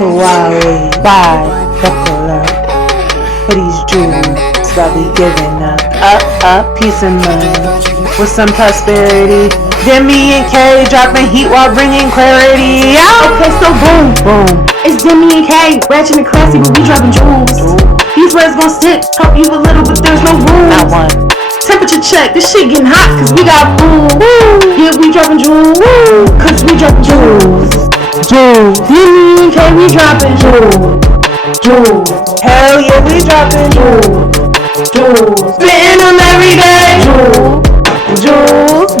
to Wally. Bye, buckle up for these jewels that we giving up. Peace and love with some prosperity. Demi and K dropping heat while bringing clarity. Okay, so boom, Boom. it's Demi and K, ratchet and classy, but we dropping jewels. These words gon' stick, help you a little, but there's no room. Not one. Temperature check, this shit getting hot, cause we got food. Yeah, we dropping jewels, cause we dropping jewels. Jewels. Demi and K, we dropping jewels. Hell yeah, we dropping Jewels. Spitting them every day. Jewels.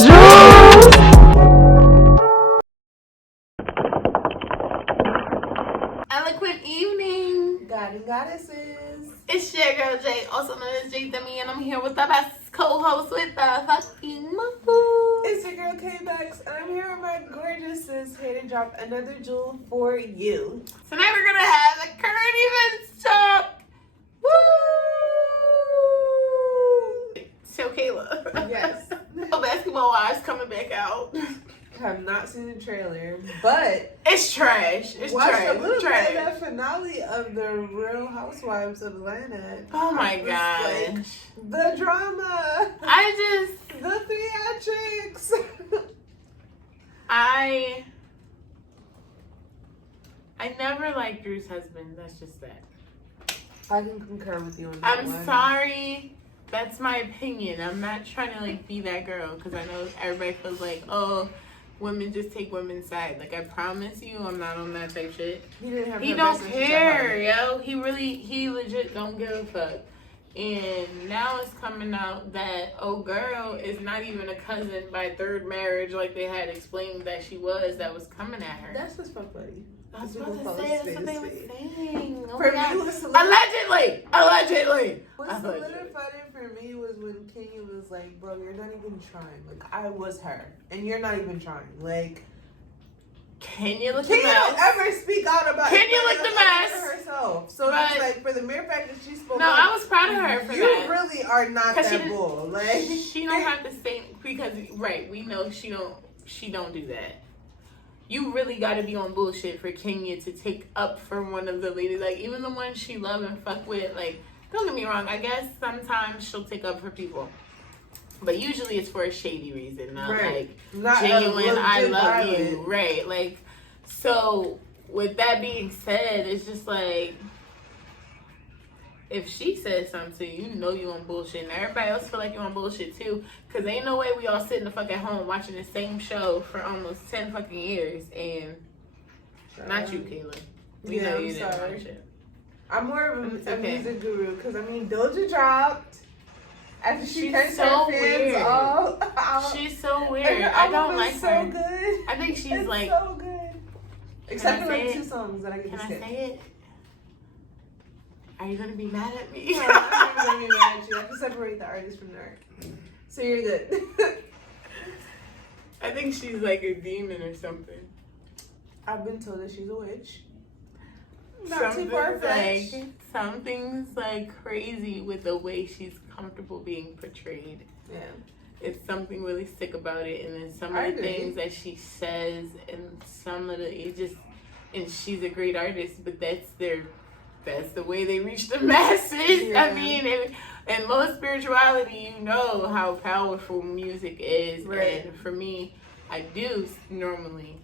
Eloquent evening. God and goddesses. It's your girl Jay, also known as J Demi, and I'm here with the best co-host with the fucking muffle. It's your girl K-Bex, and I'm here with my gorgeous sis here to drop another jewel for you. Tonight we're gonna have the current events talk. Woo! So Kayla. Yes. Oh, Basketball Wives coming back out. I have not seen the trailer, but It's trash. It's watched trash. a little Trash. bit of that finale of the Real Housewives of Atlanta. Oh my It was gosh. like, the drama, the theatrics. I never liked Drew's husband. That's just that. I can concur with you on that I'm one. sorry. That's my opinion. I'm not trying to be that girl because I know everybody feels like, oh, women just take women's side. Like, I promise you, I'm not on that type shit. He didn't have He her don't best interest at care, heart. yo. He legit don't give a fuck. And now it's coming out that girl is not even a cousin by third marriage like they had explained that she was, that was coming at her. That's just fuck buddy. I was about to say, that's what they were saying. Oh For my God. me, what's Allegedly. solidified it for me was when Kenya was like, bro, you're not even trying. Like, I was her, and you're not even trying. Like, Can you look Kenya at don't ever speak out about Can you lick the mess? herself. So But- it's like, for the mere fact that she spoke No, up, I was proud of her for you that. really are not 'Cause she that didn't- bull. Like, She don't have to say, because we know she don't do that. You really got to be on bullshit for Kenya to take up for one of the ladies. Like, even the ones she love and fuck with, like, don't get me wrong, I guess sometimes she'll take up for people. But usually it's for a shady reason, not Right. like Not genuine, a I legit love violent. you. Right. Like, so with that being said, it's just like, if she says something to you, you know you on bullshit, and everybody else feel like you on bullshit too. Cause ain't no way we all sitting the fuck at home watching the same show for almost 10 fucking years, and not you, Kayla. We Yeah, know I'm you didn't sorry. watch it. I'm more of It's a okay. music guru, because, I mean, Doja dropped after she She's cursed so her fans weird. all out. She's so weird. And her I don't album like is her. so good. I think she's It's like. so good. Except I for like say 2 it? songs that I get Can to I skip. say it? Are you gonna be mad at me? No, I'm never gonna be mad at you. I have to separate the artist from the art. So you're good. I think she's like a demon or something. I've been told that she's a witch. Not too far-fetched. Something's like crazy with the way she's comfortable being portrayed. Yeah. It's something really sick about it, and then some I of the agree. things that she says, and some of and she's a great artist, but that's the way they reach the masses. Yeah. I mean, in most spirituality, you know how powerful music is, Right. and for me, I do normally,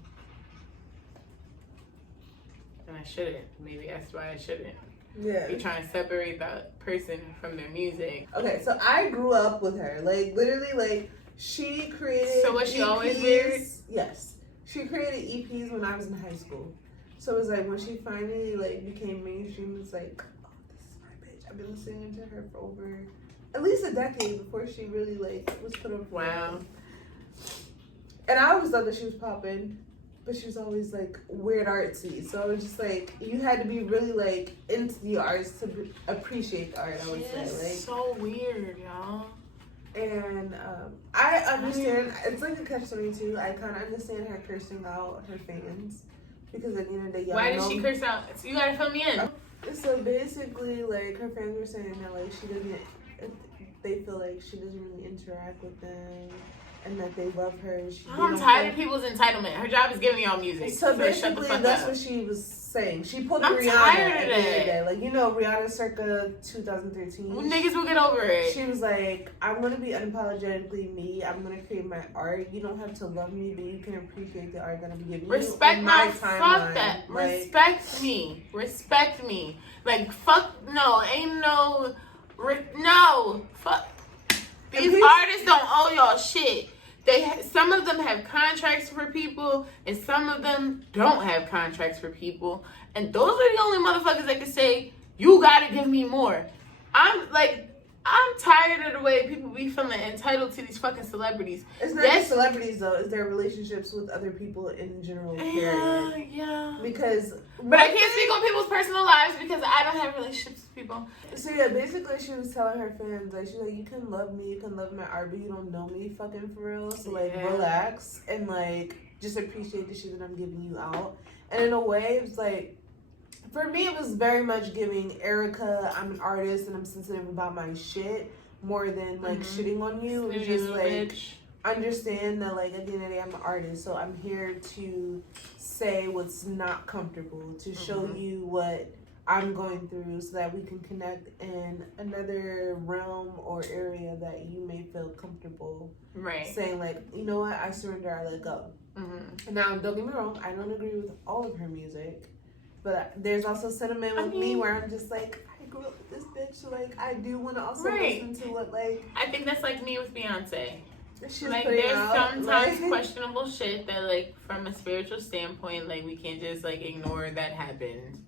and I shouldn't. Maybe that's why I shouldn't. Yeah. Be trying to separate that person from their music. Okay, so I grew up with her. Like, literally, like, she created So was she EPs. always weird? Yes. She created EPs when I was in high school. So it was like, when she finally, like, became mainstream, it's like, oh, this is my bitch. I've been listening to her for over at least a decade before she really, like, was put on. Wow. And I always thought that she was popping, but she was always, like, weird artsy. So it was just, like, you had to be really, like, into the arts to appreciate the art, I would say. It's Like, so weird, y'all. and I understand, it's like a catch-22. I kind of understand her cursing out her fans, because at the end of the day, y'all Why did know. she curse out? So you gotta fill me in. So basically, like, her fans were saying that, like, she doesn't, they feel like she doesn't really interact with them, and that they love her. I'm tired of people's entitlement. Her job is giving y'all music. So basically, shut the fuck that's up. what she was saying. She pulled I'm Rihanna tired of at the end of the that. day. Like, you know, Rihanna circa 2013. Well, niggas will get over it. She was like, I'm going to be unapologetically me. I'm going to create my art. You don't have to love me, but you can appreciate the art that I'm giving you. Respect my my fuck that. Like, Respect me. Respect me. Like, fuck, no, ain't no, no, fuck. These artists don't owe y'all shit. Some of them have contracts for people, and some of them don't have contracts for people. And those are the only motherfuckers that can say, you gotta give me more. I'm tired of the way people be feeling entitled to these fucking celebrities. It's not just celebrities though, it's their relationships with other people in general, period. Yeah. Because But I can't speak on people's personal lives because I don't have relationships with people. So yeah, basically she was telling her fans, like, she's like, you can love me, you can love my art, but you don't know me fucking for real. So like, relax and like just appreciate the shit that I'm giving you out. And in a way, it's like, for me, it was very much giving Erica, I'm an artist and I'm sensitive about my shit more than like shitting on you. It was just like, understand that like at the end of the day, I'm an artist, so I'm here to say what's not comfortable, to show you what I'm going through so that we can connect in another realm or area that you may feel comfortable saying like, you know what, I surrender, I let go. Now, don't get me wrong, I don't agree with all of her music. But there's also sentiment with me where I'm just like, I grew up with this bitch, so like I do want to also listen to what like. I think that's like me with Beyonce. She's like there's sometimes questionable shit that like from a spiritual standpoint, like we can't just like ignore that happened.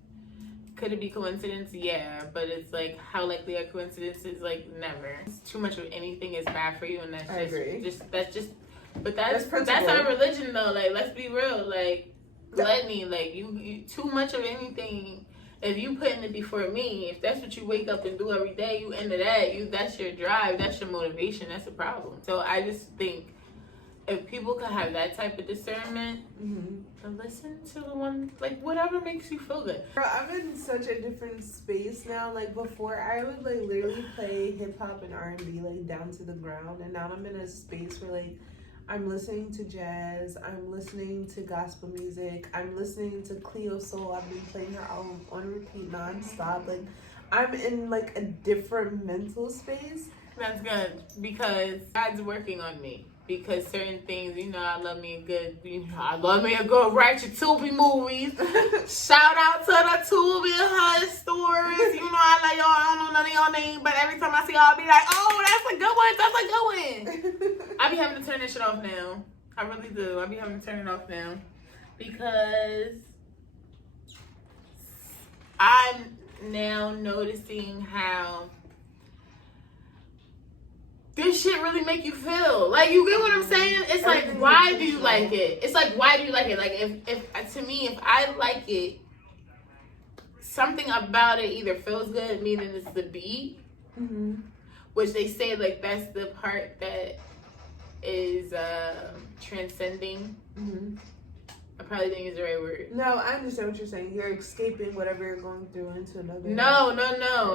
Could it be coincidence? Yeah, but it's like how likely are coincidences? Like never. Too much of anything is bad for you, and that's that's our religion though. Like let's be real, like. Let me, like, you too much of anything, if you putting it before me, if that's what you wake up and do every day, you into that, that's your drive, that's your motivation, that's a problem. So I just think if people could have that type of discernment, then listen to the one, like, whatever makes you feel good. Bro, I'm in such a different space now. Like, before, I would, like, literally play hip-hop and R&B, like, down to the ground, and now I'm in a space where, like, I'm listening to jazz, I'm listening to gospel music, I'm listening to Cleo Soul. I've been playing her album on repeat nonstop. Like, I'm in like a different mental space. That's good because God's working on me. Because certain things, you know, I love me a good Ratchet Tubi movies. Shout out to the Tubi and her stories. You know, I like y'all, I don't know none of y'all names, but every time I see y'all, I'll be like, oh, that's a good one. I be having to turn this shit off now. I really do. I be having to turn it off now. Because I'm now noticing how this shit really make you feel. Like, you get what I'm saying? It's like, why do you like it? It's like, why do you like it? Like, if to me, if I like it, something about it either feels good, meaning it's the beat, which they say, like, that's the part that is transcending. I probably didn't use the right word. No, I understand what you're saying. You're escaping whatever you're going through into another. No.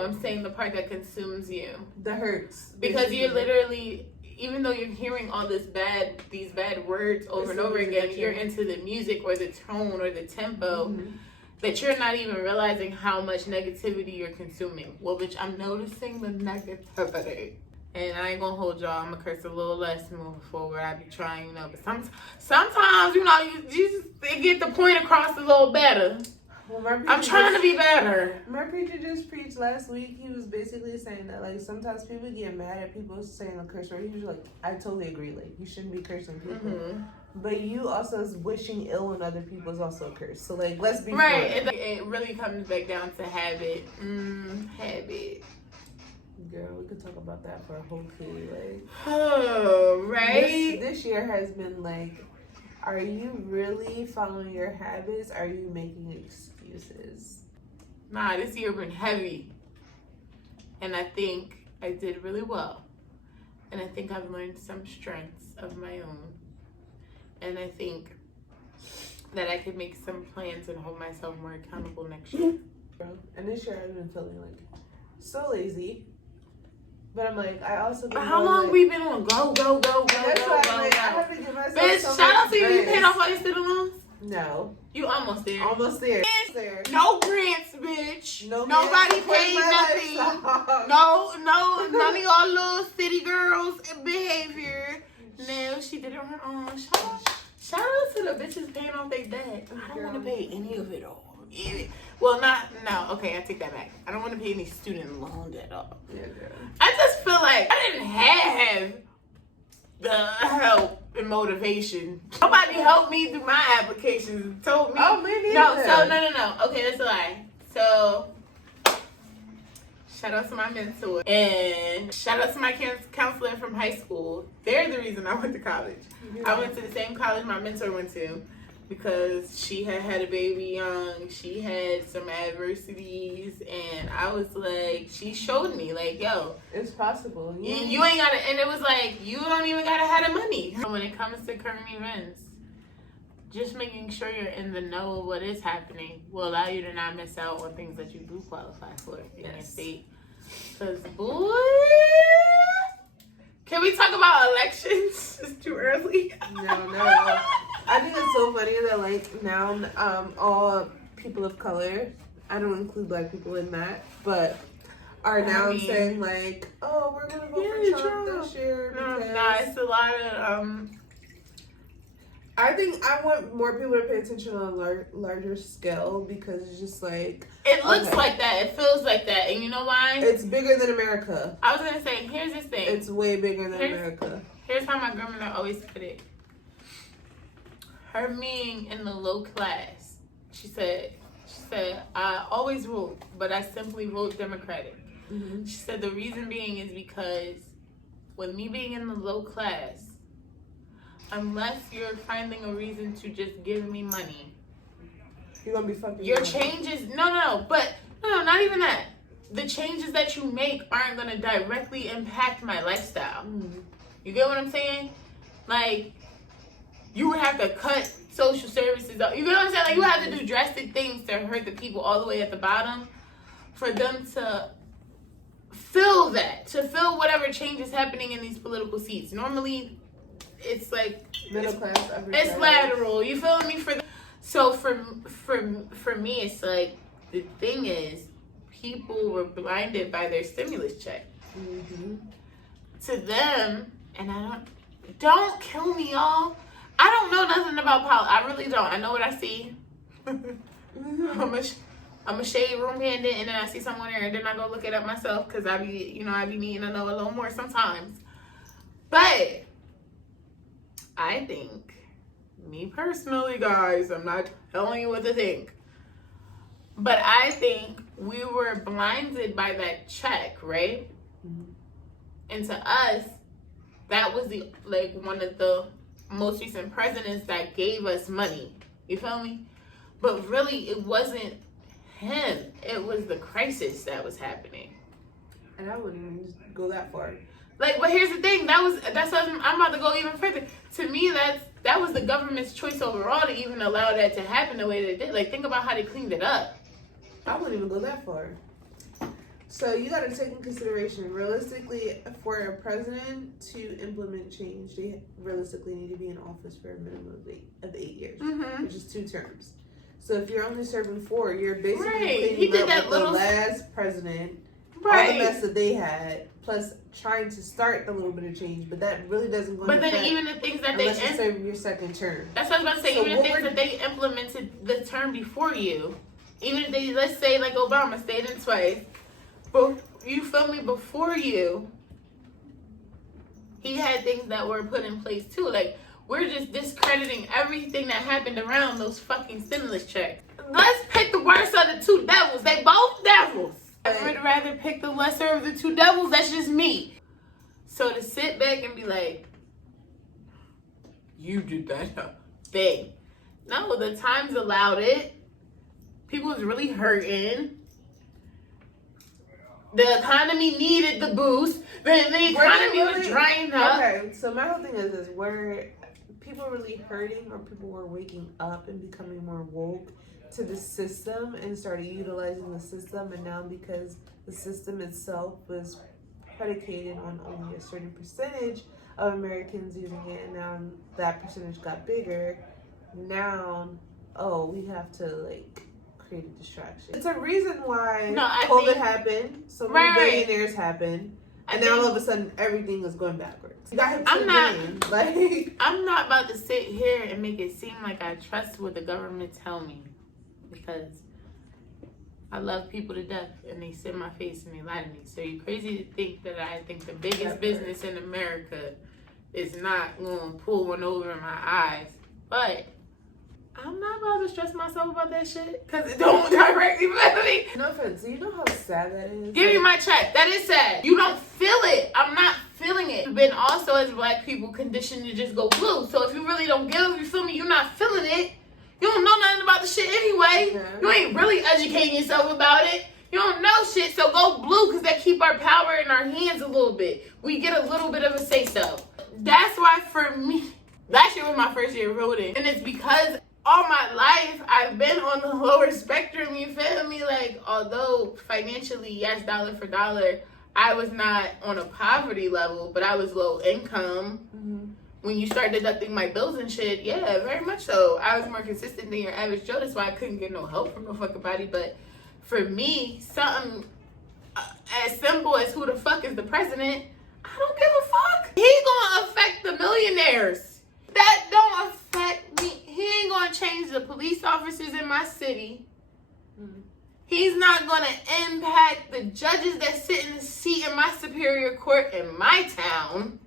I'm saying the part that consumes you. The hurts. Because you're literally, even though you're hearing all these bad words over and over again, you're into the music or the tone or the tempo that you're not even realizing how much negativity you're consuming. Well, bitch, I'm noticing the negativity. And I ain't gonna hold y'all. I'm gonna curse a little less moving forward. I be trying, you know. But sometimes, you know, you they get the point across a little better. Well, I'm trying to be better. My preacher just preached last week. He was basically saying that, like, sometimes people get mad at people saying a curse word. He was like, I totally agree. Like, you shouldn't be cursing people. But you also wishing ill on other people is also a curse. So, like, let's be right. It really comes back down to habit. Habit. Girl, we could talk about that for a whole day. Like, oh, right. This year has been like, are you really following your habits? Are you making excuses? Nah, this year been heavy, and I think I did really well, and I think I've learned some strengths of my own, and I think that I could make some plans and hold myself more accountable next year. And this year I've been feeling like so lazy. But I'm like, I also. But how long we been on go? That's why I'm like, I have to give myself Bitch, so shout out much to you. You grace. paid off all your student loans? No. You almost there. Almost there. No grants, bitch. No Nobody grants. paid nothing. No, none of y'all little city girls behavior. No, she did it on her own. Shout out to the bitches paying off their debt. I don't want to pay any of it all. Well, okay, I take that back. I don't want to pay any student loan debt off. Yeah, girl. I just feel like I didn't have the help and motivation. Nobody helped me through my applications. Told me. Oh, me neither. No. Okay, that's a lie. So, shout out to my mentor and shout out to my counselor from high school. They're the reason I went to college. Yeah. I went to the same college my mentor went to because she had a baby young. She had some adversities, and I was like, she showed me like, yo, it's possible. You ain't gotta, and it was like, you don't even gotta have the money. When it comes to current events, just making sure you're in the know of what is happening will allow you to not miss out on things that you do qualify for in your state. Because, boy, can we talk about elections? It's too early. No. I think it's so funny that, like, now all people of color, I don't include black people in that, but are now saying, like, oh, we're going to vote for Trump this year. Nah, it's a lot of, I think I want more people to pay attention on a larger scale because it's just like... It looks like that. It feels like that. And you know why? It's bigger than America. I was going to say, here's this thing. It's way bigger than America. Here's how my grandmother always put it. Her being in the low class, she said, I always vote, but I simply vote Democratic. Mm-hmm. She said the reason being is because with me being in the low class, unless you're finding a reason to just give me money, you're gonna be fucking. Your changes, no, not even that. The changes that you make aren't gonna directly impact my lifestyle. Mm-hmm. You get what I'm saying? Like, you would have to cut social services. You get what I'm saying? Like, you have to do drastic things to hurt the people all the way at the bottom for them to feel that, to feel whatever change is happening in these political seats. Normally, it's like middle class. It's lateral. You feel me? So for me, it's like the thing is, people were blinded by their stimulus check. Mm-hmm. To them, and don't kill me, y'all. I don't know nothing about politics. I really don't. I know what I see. I'm a shade room handed, and then I see someone there, and then I go look it up myself because I be needing to know a little more sometimes. But I think, me personally, guys, I'm not telling you what to think, but I think we were blinded by that check, right? Mm-hmm. And to us, that was one of the most recent presidents that gave us money. You feel me? But really, it wasn't him. It was the crisis that was happening. And I wouldn't even go that far. Like, but here's the thing. That's what I'm about to go even further. To me, that was the government's choice overall to even allow that to happen the way they did. Like, think about how they cleaned it up. I wouldn't even go that far. So you got to take in consideration, realistically, for a president to implement change, they realistically need to be in office for a minimum of 8 years, mm-hmm. which is 2 terms. So if you're only serving 4, you're basically cleaning up with the last president, all the mess that they had, plus trying to start the little bit of change, but that really doesn't go. But then even the things that unless you serve your second term. That's what I was about to say. So even the things that they implemented the term before you, even if they, let's say like Obama stayed in twice, but you feel me, before you, he had things that were put in place too. Like, we're just discrediting everything that happened around those fucking stimulus checks. Let's pick the worst of the 2 devils. They both devils. I would rather pick the lesser of the 2 devils. That's just me. So to sit back and be like, you did that thing. No, the times allowed it. People was really hurting. The economy needed the boost. The economy was drying up. Okay, so my whole thing is were people really hurting, or people were waking up and becoming more woke to the system and started utilizing the system, and now because the system itself was predicated on only a certain percentage of Americans using it, and now that percentage got bigger. Now, we have to like create a distraction. It's a reason why COVID happened. So many billionaires happened, and now all of a sudden everything is going backwards. You got him I'm not about to sit here and make it seem like I trust what the government tell me, because I love people to death and they sit in my face and they lie to me. So you're crazy to think that I think the biggest business in America is not going to pull one over in my eyes. But I'm not about to stress myself about that shit because it don't directly affect me. No offense. Do you know how sad that is? Give me my check. That is sad. You don't feel it. I'm not feeling it. We've been also, as black people, conditioned to just go blue. So if you really don't give, you feel me, you're not feeling it. You don't know nothing about the shit anyway. Yeah. You ain't really educating yourself about it. You don't know shit, so go blue because that keep our power in our hands a little bit. We get a little bit of a say-so. That's why for me, last year was my first year voting. And it's because all my life I've been on the lower spectrum, you feel me? Like, although financially, yes, dollar for dollar, I was not on a poverty level, but I was low income. Mm-hmm. When you start deducting my bills and shit, yeah, very much so. I was more consistent than your average Joe. That's why I couldn't get no help from no fucking body. But for me, something as simple as who the fuck is the president, I don't give a fuck. He gonna affect the millionaires. That don't affect me. He ain't gonna change the police officers in my city. Mm-hmm. He's not gonna impact the judges that sit in the seat in my superior court in my town.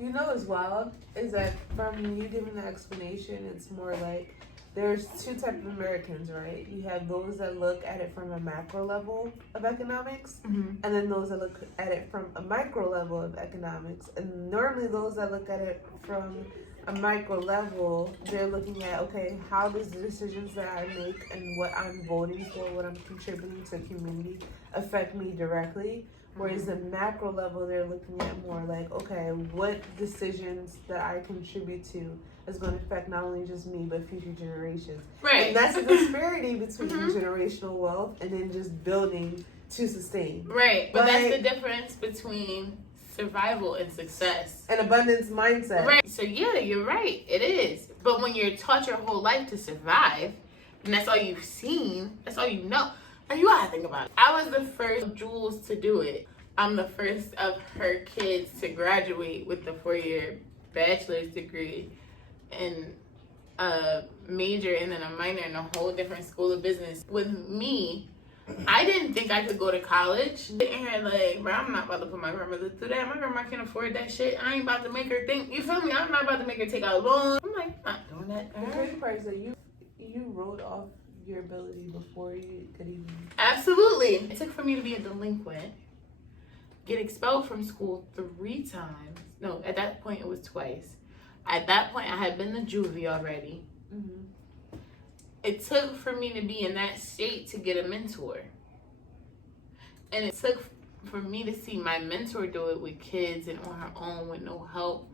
You know what's wild is that from you giving the explanation, it's more like there's two types of Americans, right? You have those that look at it from a macro level of economics, mm-hmm. and then those that look at it from a micro level of economics. And normally those that look at it from a micro level, they're looking at, okay, how does the decisions that I make and what I'm voting for, what I'm contributing to the community affect me directly? Whereas the macro level, they're looking at more like, okay, what decisions that I contribute to is going to affect not only just me, but future generations. Right. And that's a disparity between generational wealth and then just building to sustain. Right. But that's the difference between survival and success. An abundance mindset. Right. So yeah, you're right. It is. But when you're taught your whole life to survive, and that's all you've seen, that's all you know. You gotta think about it. I was the first of Jules to do it. I'm the first of her kids to graduate with the 4-year bachelor's degree and a major and then a minor in a whole different school of business. With me, I didn't think I could go to college. Sitting here like, bro, I'm not about to put my grandmother through that. My grandma can't afford that shit. I ain't about to make her think. You feel me? I'm not about to make her take out loans. I'm like, not doing that. The crazy part is that you wrote off your ability before you could even... Absolutely. It took for me to be a delinquent, get expelled from school 3 times. No, at that point it was twice. At that point I had been to juvie already. Mm-hmm. It took for me to be in that state to get a mentor. And it took for me to see my mentor do it with kids and on her own with no help.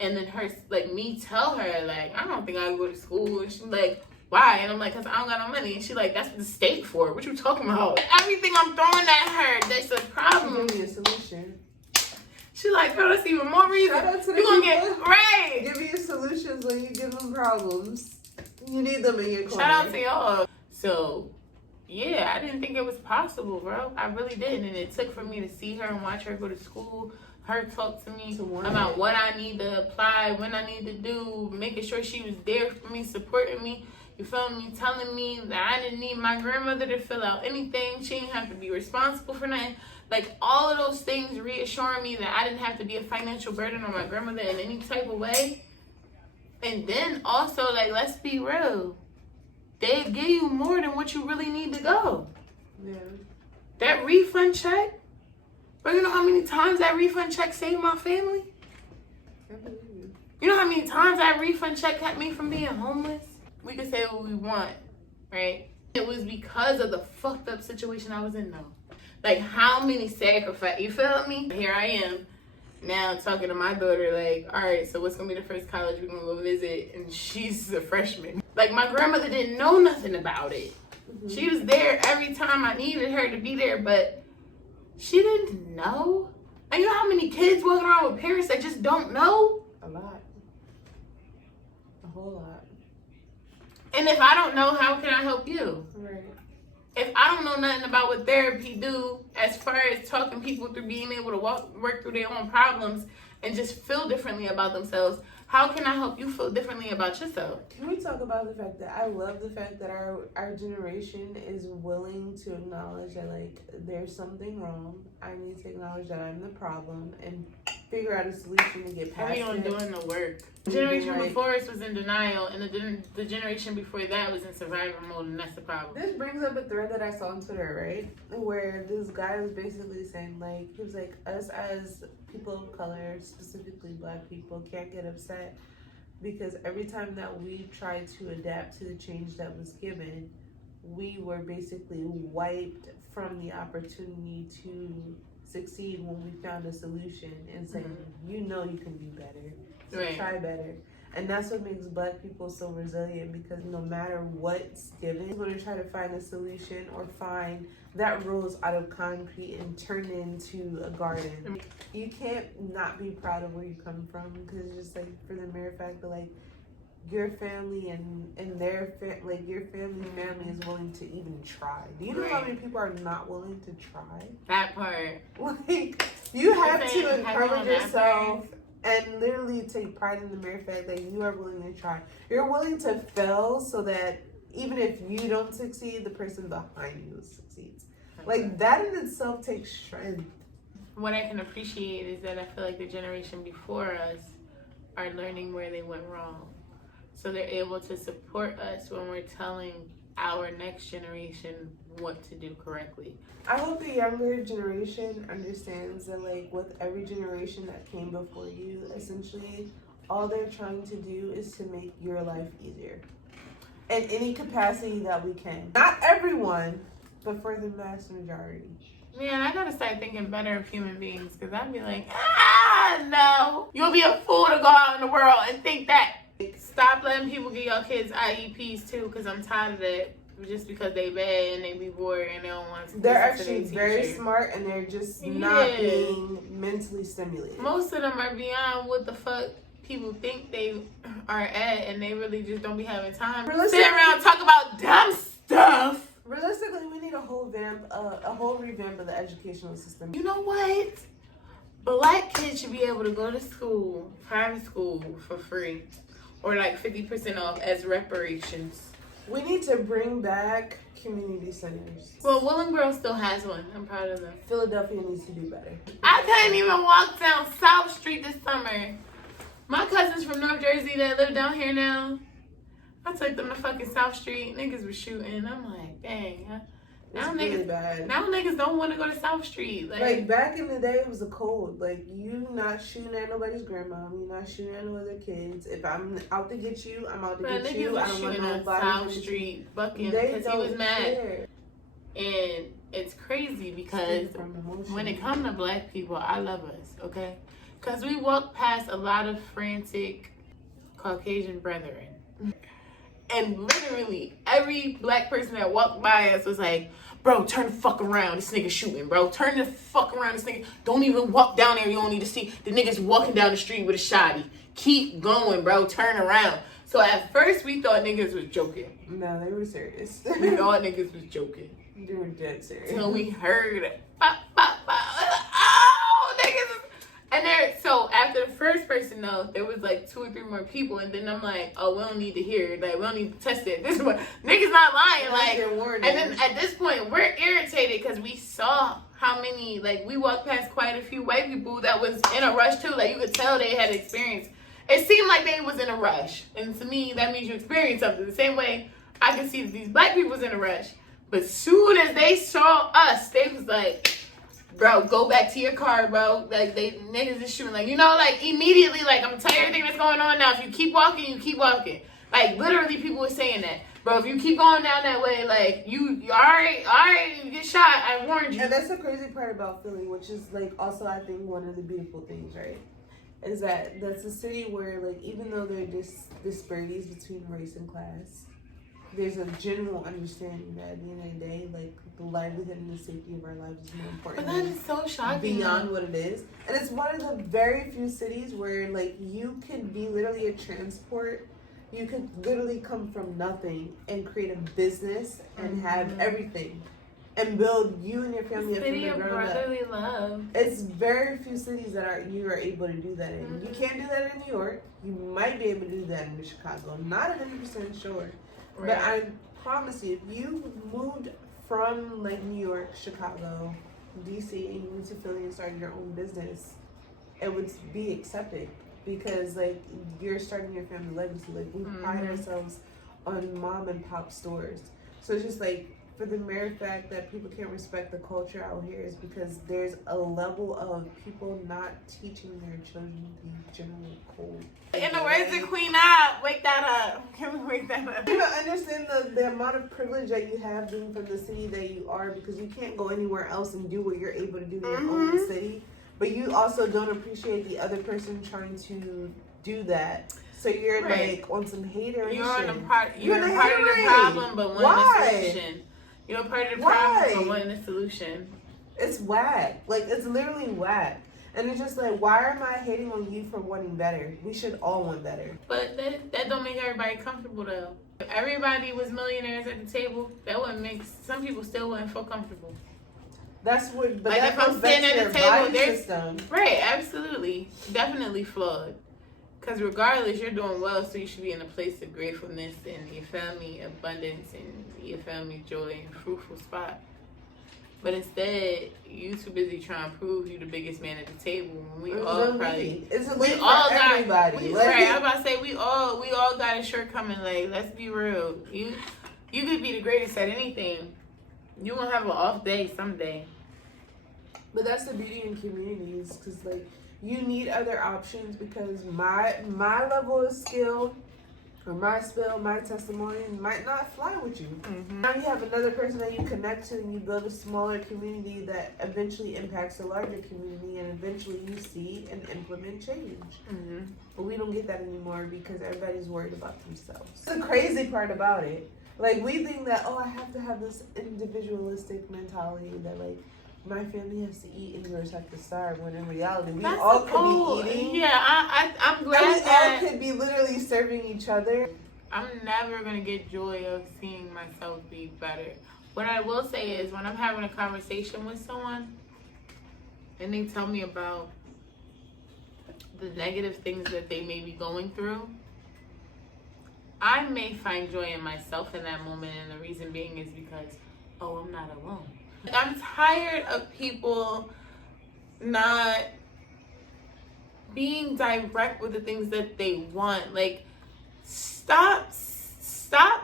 And then her, like, me tell her, like, I don't think I can go to school. And she's like, why? And I'm like, because I don't got no money. And she's like, that's the state for. What you talking about? Everything I'm throwing at her, that's a problem. Give me a solution. She's like, girl, that's even more reason. Shout out to you're going to get, right. Give me solutions when you give them problems. You need them in your corner. Shout out to y'all. So, yeah, I didn't think it was possible, bro. I really didn't. And it took for me to see her and watch her go to school, her talk to me about what I need to apply, when I need to do, making sure she was there for me, supporting me. You feel me? Telling me that I didn't need my grandmother to fill out anything. She didn't have to be responsible for nothing. Like, all of those things reassuring me that I didn't have to be a financial burden on my grandmother in any type of way. And then also, like, let's be real. They give you more than what you really need to go. Yeah. That refund check, bro, you know how many times that refund check saved my family? I believe you. You know how many times that refund check kept me from being homeless? We can say what we want, right? It was because of the fucked up situation I was in, though. Like, how many sacrifices, you feel me? Here I am, now talking to my daughter, like, all right, so what's going to be the first college we're going to go visit? And she's a freshman. Like, my grandmother didn't know nothing about it. Mm-hmm. She was there every time I needed her to be there, but she didn't know. And you know how many kids walking around with parents that just don't know? A lot. A whole lot. And if I don't know, how can I help you? Right. If I don't know nothing about what therapy do as far as talking people through being able to work through their own problems and just feel differently about themselves, how can I help you feel differently about yourself? Can we talk about the fact that I love the fact that our generation is willing to acknowledge that, like, there's something wrong. I need to acknowledge that I'm the problem and figure out a solution to get past Everyone it. doing the work. The generation Right. before us was in denial, and the generation before that was in survival mode, and that's the problem. This brings up a thread that I saw on Twitter, right? Where this guy was basically saying, like, he was like, us as people of color, specifically black people, can't get upset because every time that we tried to adapt to the change that was given, we were basically wiped from the opportunity to succeed when we found a solution and saying, you know you can do better, so Right. try better. And that's what makes black people so resilient, because no matter what's given, we're going to try to find a solution or find that rose out of concrete and turn it into a garden. You can't not be proud of where you come from, because it's just like, for the mere fact that, like, your family and their like your family is willing to even try. Do you know how many people are not willing to try? That part. Like, you have saying, to have you encourage on that yourself and literally take pride in the mere fact that you are willing to try. You're willing to fail so that even if you don't succeed, the person behind you succeeds. Like, that in itself takes strength. What I can appreciate is that I feel like the generation before us are learning where they went wrong. So they're able to support us when we're telling our next generation what to do correctly. I hope the younger generation understands that, like, with every generation that came before you, essentially, all they're trying to do is to make your life easier. In any capacity that we can. Not everyone, but for the mass majority. Man, I gotta start thinking better of human beings, because I'd be like, no. You'll be a fool to go out in the world and think that. Stop letting people get your kids IEPs too, because I'm tired of that. Just because they bad and they be bored and they don't want to. They're actually very smart and they're just not being mentally stimulated. Most of them are beyond what the fuck people think they are at, and they really just don't be having time to sit around and talk about dumb stuff. Realistically, we need a whole revamp of the educational system. You know what? Black kids should be able to go to school, private school, for free. Or like 50% off as reparations. We need to bring back community centers. Well, Willingboro still has one. I'm proud of them. Philadelphia needs to do better. I couldn't even walk down South Street this summer. My cousins from North Jersey that live down here now, I took them to fucking South Street. Niggas was shooting. I'm like, dang. Now really bad. Now niggas don't want to go to South Street. Like back in the day, it was a code. Like, you not shooting at nobody's grandma. You not shooting at no other kids. If I'm out to get you, I'm out to get you. I don't want nobody South Street bucking because he was mad. Care. And it's crazy because when it comes to black people, I love us, okay? Because we walk past a lot of frantic Caucasian brethren. And literally, every black person that walked by us was like, bro, turn the fuck around. This nigga shooting, bro. Turn the fuck around. This nigga. Don't even walk down there. You don't need to see. The nigga's walking down the street with a shotty. Keep going, bro. Turn around. So at first, we thought niggas was joking. No, they were serious. We thought niggas was joking. They were dead serious. Until we heard it. Oh, niggas. And there, so after the first person, though, there was like 2 or 3 more people, and then I'm like, oh, we don't need to hear it. Like, we don't need to test it. This is what niggas not lying. Like, and then at this point, we're irritated because we saw how many, like, we walked past quite a few white people that was in a rush too. Like, you could tell they had experience. It seemed like they was in a rush, and to me, that means you experienced something. The same way I can see that these black people was in a rush, but soon as they saw us, they was like, bro, go back to your car, bro. Like, they niggas is shooting. Like, you know, like, immediately, like, I'm gonna tell you everything that's going on now. If you keep walking, you keep walking. Like, literally, people were saying that. Bro, if you keep going down that way, like, you all right, you get shot. I warned you. And that's the crazy part about Philly, which is, like, also, I think, one of the beautiful things, right? Is that's a city where, like, even though there are disparities between race and class, there's a general understanding that at the end of the day, like, the livelihood and the safety of our lives is more important. But that is so shocking. Beyond what it is. And it's one of the very few cities where, like, you can be literally a transport. You could literally come from nothing and create a business and have everything. And build you and your family up from City the of ground up. brotherly love. It's very few cities that you are able to do that in. You can't do that in New York. You might be able to do that in Chicago. Not 100% sure. Right. But I promise you, if you moved from like New York, Chicago, DC, and you moved to Philly and started your own business, it would be accepted because like you're starting your family legacy. Like we pride ourselves on mom and pop stores. So it's just like, for the mere fact that people can't respect the culture out here is because there's a level of people not teaching their children the general code. In the words of Queen Up, wake that up. Can we wake that up? You don't understand the amount of privilege that you have being from the city that you are, because you can't go anywhere else and do what you're able to do in your own city. But you also don't appreciate the other person trying to do that. So you're like on some hater You're shit. on a part. You're a part of the problem, but one of the solution. You're a part of the problem, but one of the solution. It's whack. Like, it's literally whack. And it's just like, why am I hating on you for wanting better? We should all want better. But that don't make everybody comfortable, though. If everybody was millionaires at the table, that wouldn't make, some people still wouldn't feel comfortable. That's what, but like that if I'm goes back sitting to at your the table, body there's, system. Right, absolutely. Definitely flawed. Because regardless, you're doing well, so you should be in a place of gratefulness and your family abundance and your family joy and fruitful spot. But instead, you too busy trying to prove you the biggest man at the table. When we all probably, it's a we for all everybody. got, right? I'm about to say we all got a shortcoming. Like, let's be real. You could be the greatest at anything. You gonna have an off day someday. But that's the beauty in communities, because like, you need other options, because my level of skill or my spill, my testimony might not fly with you. Now you have another person that you connect to and you build a smaller community that eventually impacts a larger community, and eventually you see and implement change. But we don't get that anymore because everybody's worried about themselves. The crazy part about it, like, we think that, oh, I have to have this individualistic mentality that like, my family has to eat and yours have to starve, when in reality we all could be eating. Yeah, I'm glad and we that all could be literally serving each other. I'm never gonna get joy of seeing myself be better. What I will say is, when I'm having a conversation with someone and they tell me about the negative things that they may be going through, I may find joy in myself in that moment, and the reason being is because, oh, I'm not alone. I'm tired of people not being direct with the things that they want. Like, stop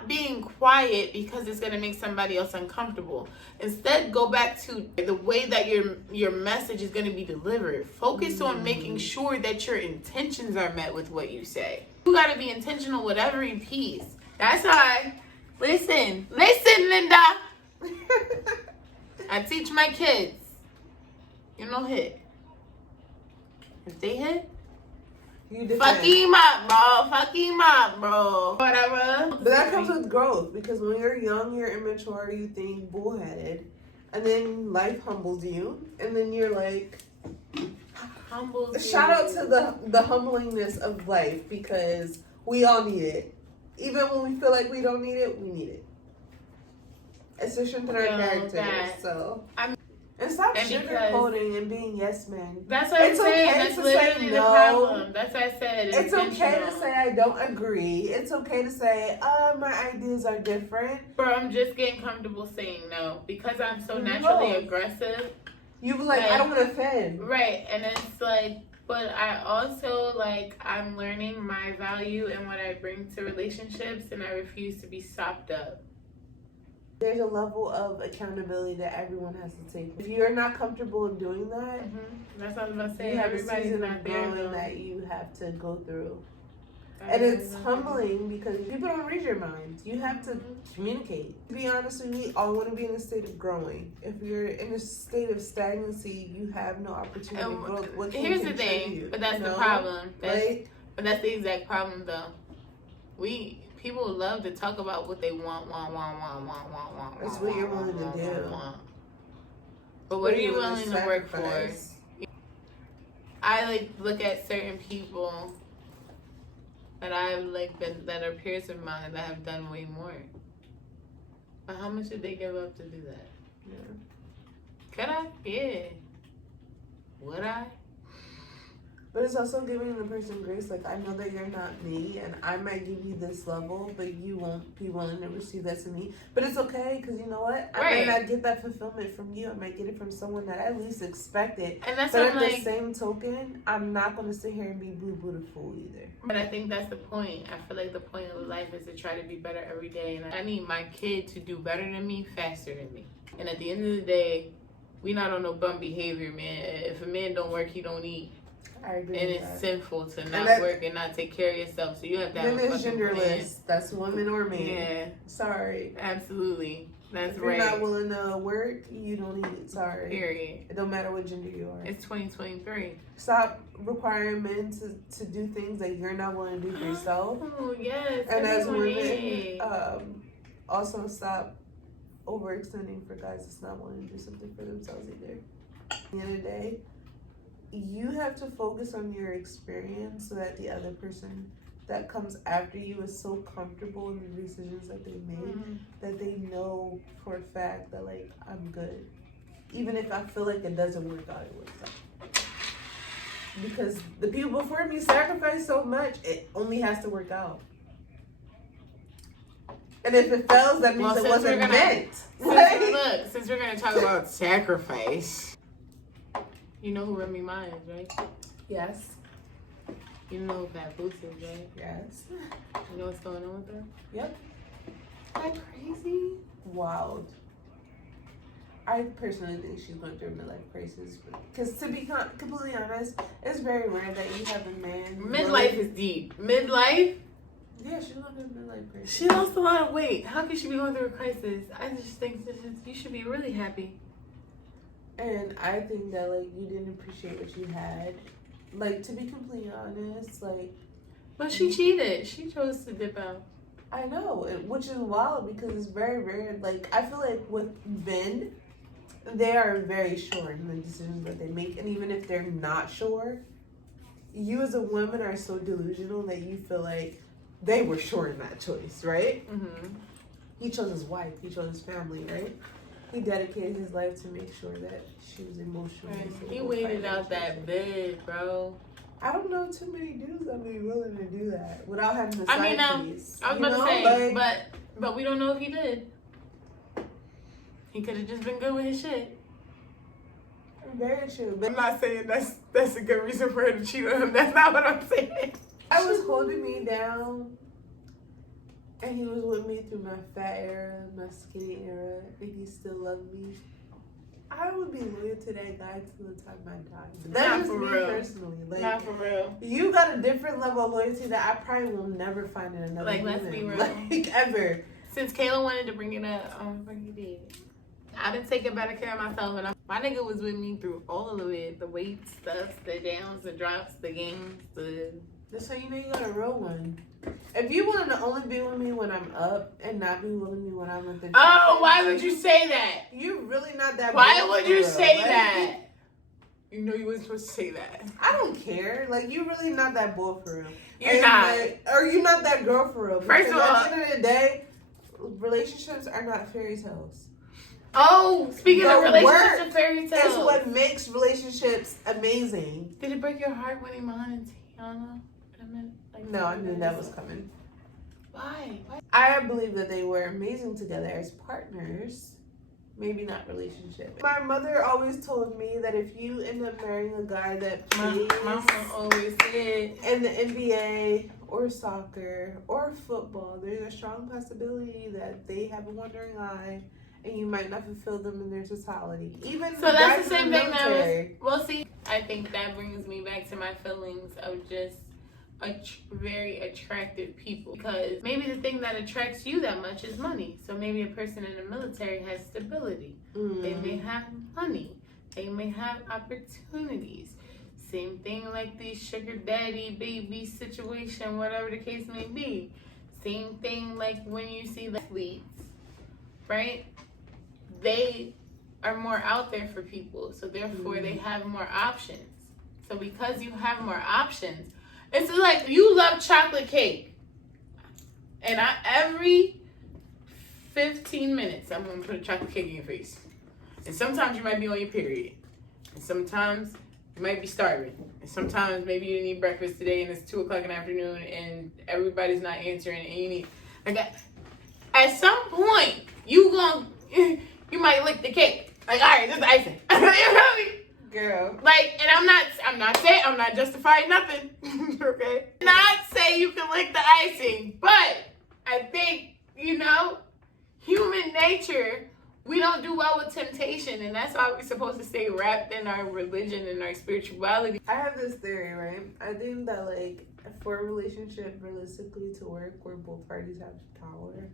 being quiet because it's gonna make somebody else uncomfortable. Instead, go back to the way that your message is gonna be delivered. Focus on making sure that your intentions are met with what you say. You gotta be intentional with every piece. That's why. Listen, Linda. I teach my kids, hit. If they hit, fuck him up, bro. Whatever. But that comes with growth, because when you're young, you're immature, you think bullheaded, and then life humbles you, and then you're like, shout out to the humblingness of life, because we all need it. Even when we feel like we don't need it, we need it. It's to strengthen our characters. And stop sugarcoating and being yes men. That's what I'm saying. That's literally the problem. That's what I said. It's okay to say I don't agree. It's okay to say, my ideas are different. Bro, I'm just getting comfortable saying no because I'm so naturally aggressive. You be like, I don't want to offend. Right, and it's like, but I also, like, I'm learning my value and what I bring to relationships, and I refuse to be sopped up. There's a level of accountability that everyone has to take. If you're not comfortable in doing that, that's what I was about to say. You have Everybody's a season not of there growing though. that you have to go through. And it's humbling because people don't read your mind. You have to communicate. To be honest with you, we all want to be in a state of growing. If you're in a state of stagnancy, you have no opportunity to grow. What can Here's the thing, but that's the problem. But that's the exact problem, though. people love to talk about what they want. That's what you're willing to do. But what are you willing to work for? I like look at certain people that I've like been that are peers of mine that have done way more. But how much did they give up to do that? Yeah. Could I? Yeah. Would I? But it's also giving the person grace. Like, I know that you're not me, and I might give you this level, but you won't be willing to receive that to me. But it's okay, because you know what? I Right. might not get that fulfillment from you. I might get it from someone that I at least expect it. And that's But what at I'm the like. same token, I'm not going to sit here and be boo-boo the fool either. But I think that's the point. I feel like the point of life is to try to be better every day. And I need my kid to do better than me, faster than me. And at the end of the day, we not on no bum behavior, man. If a man don't work, he don't eat. I agree And with it's that. sinful to not that- work and not take care of yourself. So you have to have Then a it's fucking plan. genderless. That's woman or man. Yeah, Sorry. absolutely. That's If you're right. not willing to work, you don't eat. Sorry. Period. It don't matter what gender you are. It's 2023. Stop requiring men to do things that you're not willing to do for yourself. Oh, yes. And as everyone women, is. also stop overextending for guys that's not willing to do something for themselves either. At the end of the day, you have to focus on your experience so that the other person that comes after you is so comfortable in the decisions that they made that they know for a fact that, like, I'm good. Even if I feel like it doesn't work out, it works out. Because the people before me sacrificed so much, it only has to work out. And if it fails, that means it wasn't meant. Since we're gonna talk about sacrifice, you know who Remy Ma is, right? Yes. You know who Fat Boots is, right? Yes. You know what's going on with her? Yep. That crazy? Wild. I personally think she's going through a midlife crisis. Because to be completely honest, it's very rare that you have a man. Midlife is deep. Midlife? Yeah, she's going through a midlife crisis. She lost a lot of weight. How can she be going through a crisis? I just think you should be really happy. And I think that, like, you didn't appreciate what you had. Like, to be completely honest, like... But she cheated. She chose to dip out. I know, which is wild because it's very rare. Like, I feel like with men, they are very sure in the decisions that they make. And even if they're not sure, you as a woman are so delusional that you feel like they were sure in that choice, right? Mm-hmm. He chose his wife. He chose his family, right? He dedicated his life to make sure that she was emotionally stable. He waited out that bid, bro. I don't know too many dudes that would be willing to do that without having the side I mean, now, piece. I was You about to know, say, like, but we don't know if he did. He could have just been good with his shit. very true. But I'm not saying that's a good reason for her to cheat on him. That's not what I'm saying. I was holding me down, and he was with me through my fat era, my skinny era, and he still loved me. I would be loyal to that guy till the time I die. But Not that's just for me real. personally. Like, Not for real. you got a different level of loyalty that I probably will never find in another Like, woman. let's be real. Like, ever. Since Kayla wanted to bring it up, bring it in. I've been taking better care of myself, and my nigga was with me through all of it. The weight stuff, the downs, the drops, the games, That's how you know you got a real one. If you want to only be with me when I'm up and not be with me when I'm at the Oh, why would you say that? You're really not that. Why bold would for you real. say Like, that? You know you wasn't supposed to say that. I don't care. Like, you really not that boy for real. You're And, not. like, or you're not that girl for real. First of Because all- at the end of the day, relationships are not fairy tales. Oh, speaking of The relationships work and fairy It's tales. what makes relationships amazing. Did it break your heart when Iman and Tiana? No, I knew that was coming. Why? I believe that they were amazing together as partners. Maybe not relationship. My mother always told me that if you end up marrying a guy that plays My mom always said. in the NBA or soccer or football, there's a strong possibility that they have a wandering eye and you might not fulfill them in their totality. Even So that's guys the in same thing that military. was. Well, see, I think that brings me back to my feelings of just very attractive people, because maybe the thing that attracts you that much is money. So maybe a person in the military has stability. They may have money. They may have opportunities. Same thing like the sugar daddy baby situation, whatever the case may be. same thing like when you see the athletes, right? They are more out there for people, so therefore they have more options. So because you have more options, it's like you love chocolate cake, and every 15 minutes I'm gonna put a chocolate cake in your face. And sometimes you might be on your period, and sometimes you might be starving, and sometimes maybe you didn't eat breakfast today and it's 2 o'clock in the afternoon and everybody's not answering, and you need like at some point you might lick the cake. Like, all right, this is icing. You feel me? Girl. Like, and I'm not justifying nothing. Okay? Not say you can lick the icing, but I think, human nature, we don't do well with temptation, and that's why we're supposed to stay wrapped in our religion and our spirituality. I have this theory, right? I think that, like, for a relationship realistically to work where both parties have power,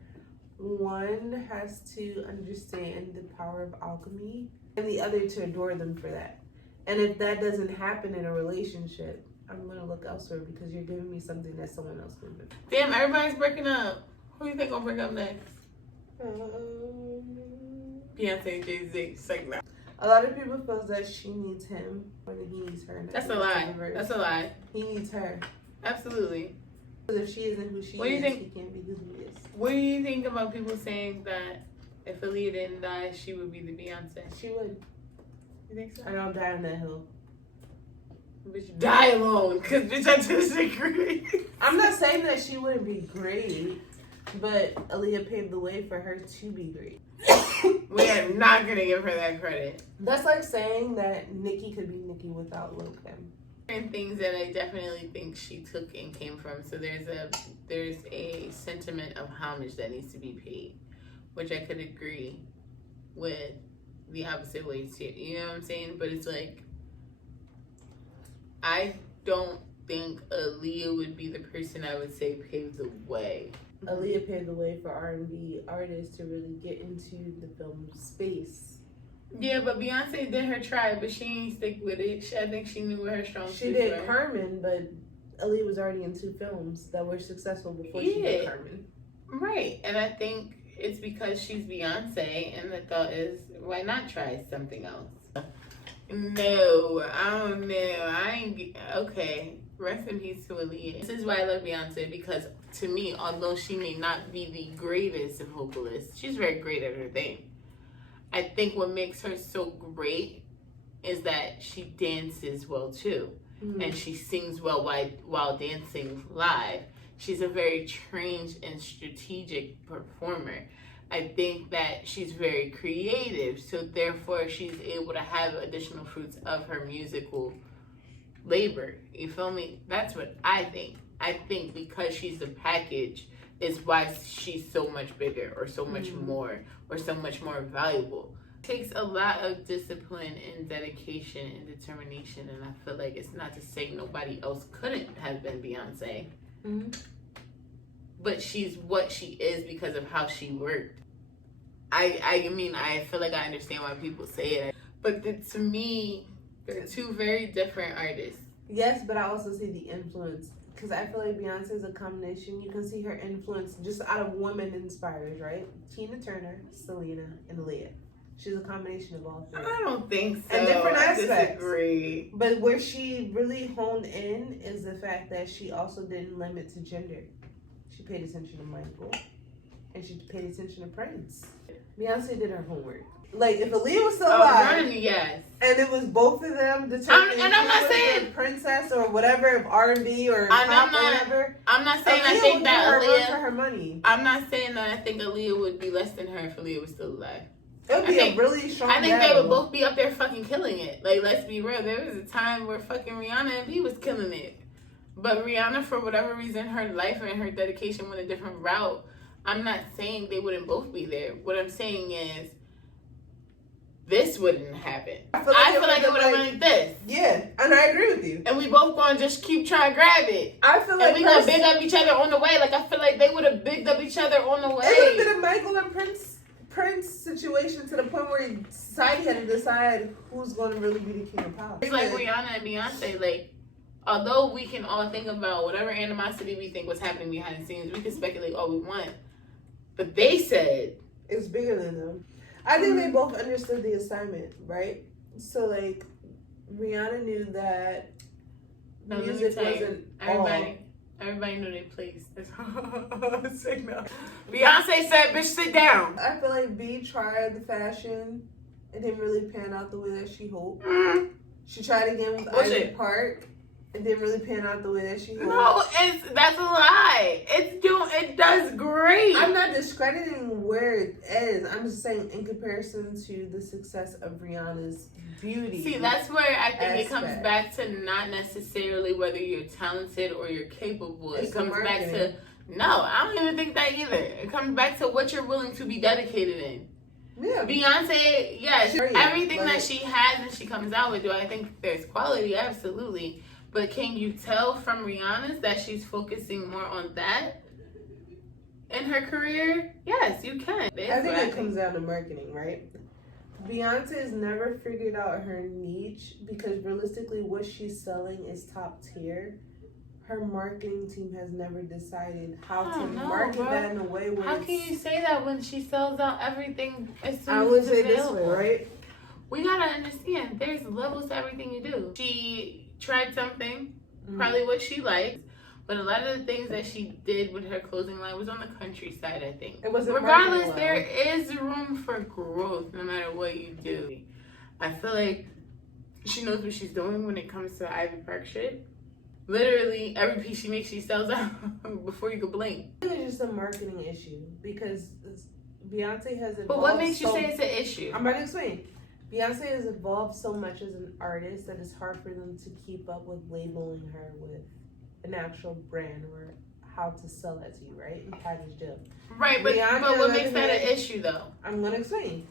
one has to understand the power of alchemy and the other to adore them for that. And if that doesn't happen in a relationship, I'm going to look elsewhere because you're giving me something that someone else can do. Damn, everybody's breaking up. Who do you think gonna break up next? Beyonce and Jay-Z. It's like, nah. A lot of people feel that she needs him more than he needs her. That's a lie. That's a lie. He needs her. Absolutely. Because if she isn't who she What do you is, think? he can't be who he is. What do you think about people saying that if Aaliyah didn't die, she would be the Beyonce? She would. You think so? I don't die on that hill. Bitch, die alone, because bitch, I disagree. I'm not saying that she wouldn't be great, but Aaliyah paved the way for her to be great. We are not going to give her that credit. That's like saying that Nicki could be Nicki without Lil Kim. And things that I definitely think she took and came from. So there's a sentiment of homage that needs to be paid, which I could agree with the opposite ways too. You know what I'm saying? But it's like, I don't think Aaliyah would be the person I would say paved the way. Aaliyah paved the way for R&B artists to really get into the film space. Yeah, but Beyonce did her try, but she ain't stick with it. I think she knew what her strong She did Carmen, but Aaliyah was already in 2 films that were successful before she did Carmen. Right, and I think it's because she's Beyonce, and the thought is, why not try something else? No, I don't know. I ain't okay. Rest in peace to Aaliyah. This is why I love Beyonce, because to me, although she may not be the greatest of vocalists, she's very great at her thing. I think what makes her so great is that she dances well too, and she sings well while dancing live. She's a very trained and strategic performer. I think that she's very creative, so therefore she's able to have additional fruits of her musical labor. You feel me? That's what I think. I think because she's the package is why she's so much bigger or so much more or so much more valuable. It takes a lot of discipline and dedication and determination, and I feel like it's not to say nobody else couldn't have been Beyonce. But she's what she is because of how she worked. I mean, I feel like I understand why people say it. But to me, they're 2 very different artists. Yes, but I also see the influence. Because I feel like Beyonce is a combination. You can see her influence just out of women inspires, right? Tina Turner, Selena, and Aaliyah. She's a combination of all 3. I don't think so. And different aspects. I disagree. But where she really honed in is the fact that she also didn't limit to gender. She paid attention to Michael. And she paid attention to Prince. Beyonce did her homework. Like, if Aaliyah was still alive, Yes. and it was both of them determining and I'm not who was saying the princess or whatever of R&B or pop or whatever. I'm not saying I Aaliyah think would that give her run for Aaliyah. her money. I'm not saying that I think Aaliyah would be less than her if Aaliyah was still alive. It would be a really strong I think battle. they would both be up there fucking killing it. Like, let's be real. There was a time where fucking Rihanna and B was killing it. But Rihanna, for whatever reason, her life and her dedication went a different route. I'm not saying they wouldn't both be there. What I'm saying is, this wouldn't happen. I feel like it would have been like this. Yeah, and I agree with you. And we both gonna just keep trying to grab it. I feel like and we gonna big up each other on the way. Like, I feel like they would have bigged up each other on the way. It would have been a Michael and Prince situation to the point where society had to decide who's going to really be the king of pop. It's like Rihanna and Beyonce. Like, although we can all think about whatever animosity we think was happening behind the scenes, we can speculate all we want. But they said it's bigger than them. I think they both understood the assignment, right? So like, Rihanna knew that music wasn't Everybody knew their place. That's signal. Beyonce said, "Bitch, sit down." I feel like B tried the fashion. It didn't really pan out the way that she hoped. She tried again with Ivy Park. It didn't really pan out the way that she hoped. No, that's a lie. It does great. I'm not discrediting where it is. I'm just saying in comparison to the success of Rihanna's beauty. See, that's where I think it comes back to not necessarily whether you're talented or you're capable. It comes back to, no, I don't even think that either. It comes back to what you're willing to be dedicated in. Yeah. Beyonce, yes, everything that she has and she comes out with, do I think there's quality? Absolutely. But can you tell from Rihanna's that she's focusing more on that in her career? Yes, you can. I think it comes down to marketing, right? Beyonce has never figured out her niche because realistically what she's selling is top tier. Her marketing team has never decided how to market that in a way where How can you say that when she sells out everything as soon I as would it's say available? this way, right? We gotta understand there's levels to everything you do. She tried something, probably what she liked, but a lot of the things that she did with her clothing line was on the countryside, I think. It wasn't regardless, there is room for growth no matter what you do. I feel like she knows what she's doing when it comes to Ivy Park shit. Literally, every piece she makes, she sells out before you could blink. I think it's just a marketing issue because Beyonce has evolved. But what makes you say it's an issue? I'm about to explain. Beyonce has evolved so much as an artist that it's hard for them to keep up with labeling her with an actual brand or how to sell that to you, right? And package deal. Right, but what makes that an issue, though? I'm going to explain.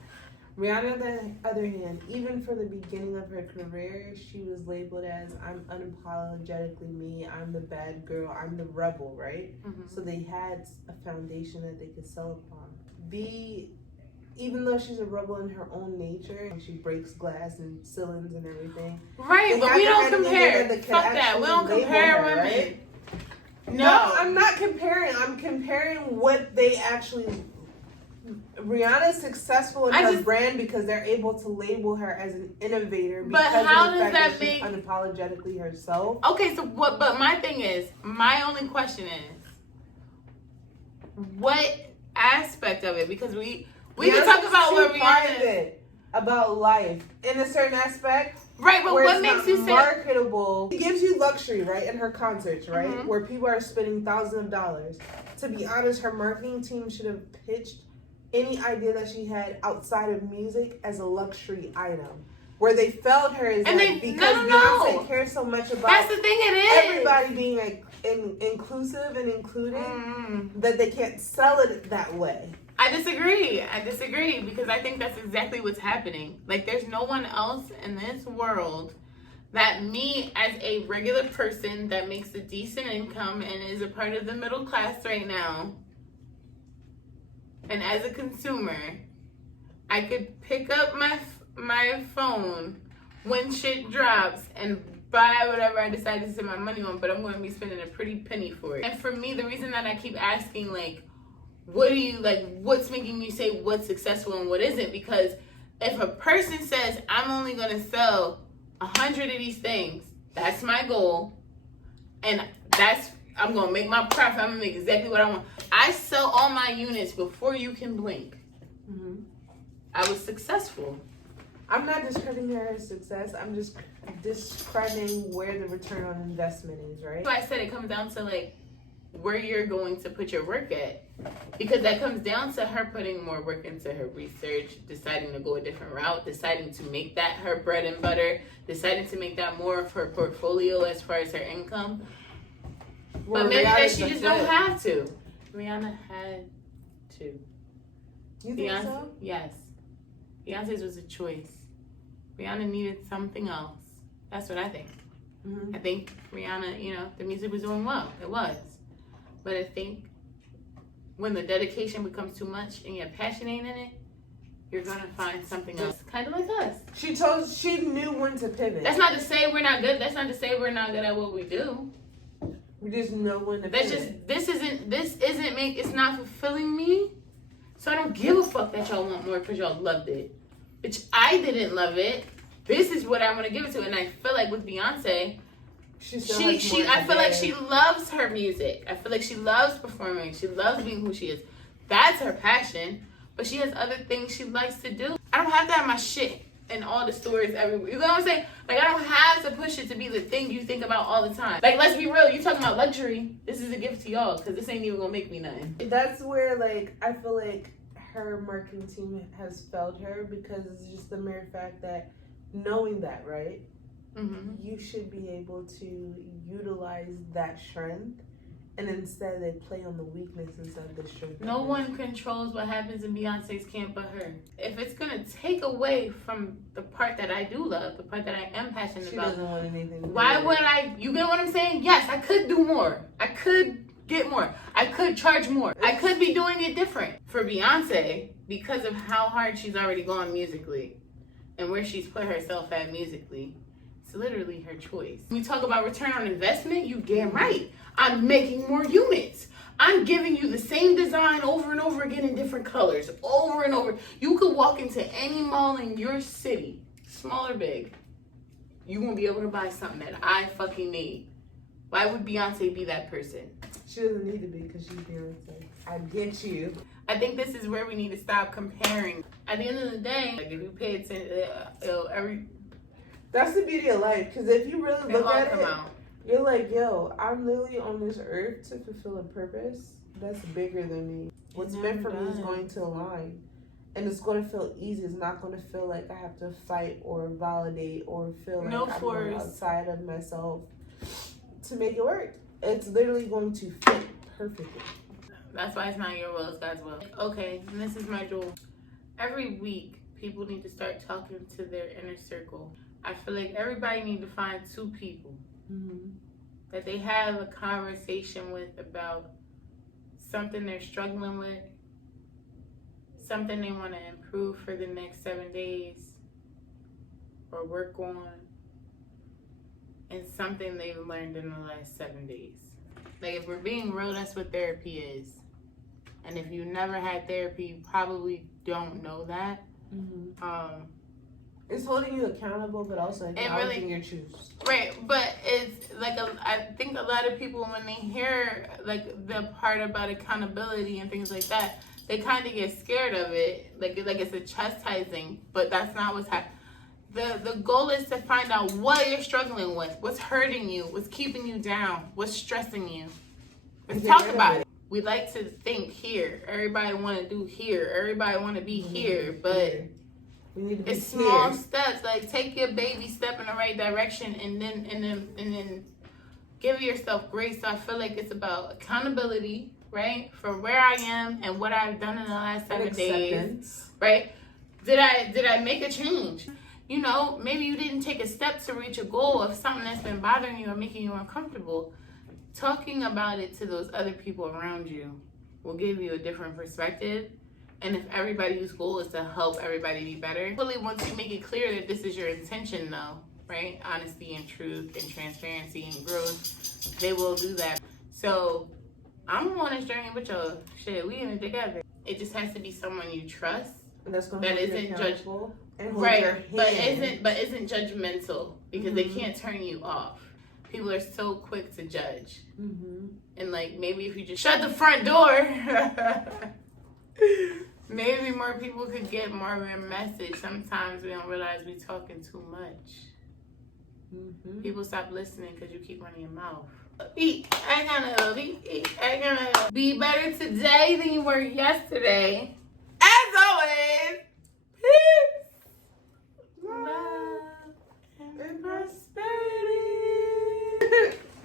Rihanna, on the other hand, even for the beginning of her career, she was labeled as, I'm unapologetically me, I'm the bad girl, I'm the rebel, right? So they had a foundation that they could sell upon. B, even though she's a rebel in her own nature, and she breaks glass and ceilings and everything. Right, but we don't compare. Fuck that. We don't compare women. Right? No, I'm not comparing. I'm comparing what they actually... Rihanna's successful in her brand because they're able to label her as an innovator because but how of the does fact that she's unapologetically herself. Okay, so what? But my thing is, my only question is, what aspect of it? Because we can talk about where Rihanna is. About life in a certain aspect. Right, but what makes you say marketable? It gives you luxury, right? In her concerts, right? Where people are spending thousands of dollars. To be honest, her marketing team should have pitched any idea that she had outside of music as a luxury item. Where they felt her is because Beyonce cares so much about that's the thing it is. Everybody being like inclusive and included that they can't sell it that way. I disagree because I think that's exactly what's happening. Like, there's no one else in this world that me as a regular person that makes a decent income and is a part of the middle class right now, and as a consumer, I could pick up my phone when shit drops and buy whatever I decide to spend my money on, but I'm going to be spending a pretty penny for it. And for me, the reason that I keep asking, like, what do you, like, what's making you say what's successful and what isn't? Because if a person says, I'm only going to sell 100 of these things, that's my goal, and I'm going to make my profit, I'm going to make exactly what I want. I sell all my units before you can blink. I was successful. I'm not discrediting her as success. I'm just discrediting where the return on investment is, right? So I said it comes down to, like, where you're going to put your work at, because that comes down to her putting more work into her research, deciding to go a different route, deciding to make that her bread and butter, deciding to make that more of her portfolio as far as her income. But maybe that she just don't have to. Rihanna had to. You think so? Yes. Beyonce's was a choice. Rihanna needed something else. That's what I think. I think Rihanna, the music was doing well. It was. But I think when the dedication becomes too much and your passion ain't in it, you're gonna find something else. Kind of like us. She knew when to pivot. That's not to say we're not good. That's not to say we're not good at what we do. We just know when to That's pivot. just it's not fulfilling me. So I don't give a fuck that y'all want more because y'all loved it. Bitch, I didn't love it. This is what I want to give it to. And I feel like with Beyonce, I feel like she loves her music. I feel like she loves performing. She loves being who she is. That's her passion. But she has other things she likes to do. I don't have to have my shit in all the stores everywhere. You know what I'm saying? Like, I don't have to push it to be the thing you think about all the time. Like, let's be real. You talking about luxury. This is a gift to y'all because this ain't even going to make me nothing. That's where, like, I feel like her marketing team has failed her because it's just the mere fact that knowing that, right? Mm-hmm. You should be able to utilize that strength, and instead they play on the weakness instead of the strength. No one controls what happens in Beyonce's camp but her. If it's gonna take away from the part that I do love, the part that I am passionate about, doesn't want anything to do why with would it. I? You get what I'm saying? Yes, I could do more. I could get more. I could charge more. I could be doing it different. For Beyonce, because of how hard she's already gone musically and where she's put herself at musically, it's literally her choice. When we talk about return on investment, you damn right. I'm making more units. I'm giving you the same design over and over again in different colors, over and over. You could walk into any mall in your city, small or big. You won't be able to buy something that I fucking need. Why would Beyonce be that person? She doesn't need to be because she's Beyonce. I get you. I think this is where we need to stop comparing. At the end of the day, like if you pay attention, That's the beauty of life, because if you really look at it, out. you're like, yo, I'm literally on this earth to fulfill a purpose that's bigger than me. What's meant for me is going to align. And it's going to feel easy. It's not going to feel like I have to fight or validate or feel like I'm going outside of myself to make it work. It's literally going to fit perfectly. That's why it's not your will, it's God's will. Okay, and this is my goal. Every week, people need to start talking to their inner circle. I feel like everybody need to find 2 people that they have a conversation with about something they're struggling with, something they want to improve for the next 7 days or work on, and something they've learned in the last 7 days. Like, if we're being real, that's what therapy is. And if you never had therapy, you probably don't know that. It's holding you accountable, but also acknowledging your truths. Right, but it's like I think a lot of people, when they hear like the part about accountability and things like that, they kind of get scared of it, like it's a chastising. But that's not what's happening. The goal is to find out what you're struggling with, what's hurting you, what's keeping you down, what's stressing you. Let's talk about it. We like to think here. Everybody want to do here. Everybody want to be here, but it's small steps. Like, take your baby step in the right direction, and then give yourself grace. So I feel like it's about accountability, right, for where I am and what I've done in the last 7 days, right? Did I make a change? You know, maybe you didn't take a step to reach a goal of something that's been bothering you or making you uncomfortable. Talking about it to those other people around you will give you a different perspective. And if everybody's goal is to help everybody be better, really, once you make it clear that this is your intention, though, right? Honesty and truth and transparency and growth, they will do that. So I'm on this journey with y'all. Shit, we in it together. It just has to be someone you trust. And that's going that to isn't judgmental, right? But isn't judgmental, because they can't turn you off. People are so quick to judge, and like, maybe if you just shut the front door, maybe more people could get more of a message. Sometimes we don't realize we're talking too much. People stop listening because you keep running your mouth. I'm gonna be better today than you were yesterday. As always, peace, love, and prosperity.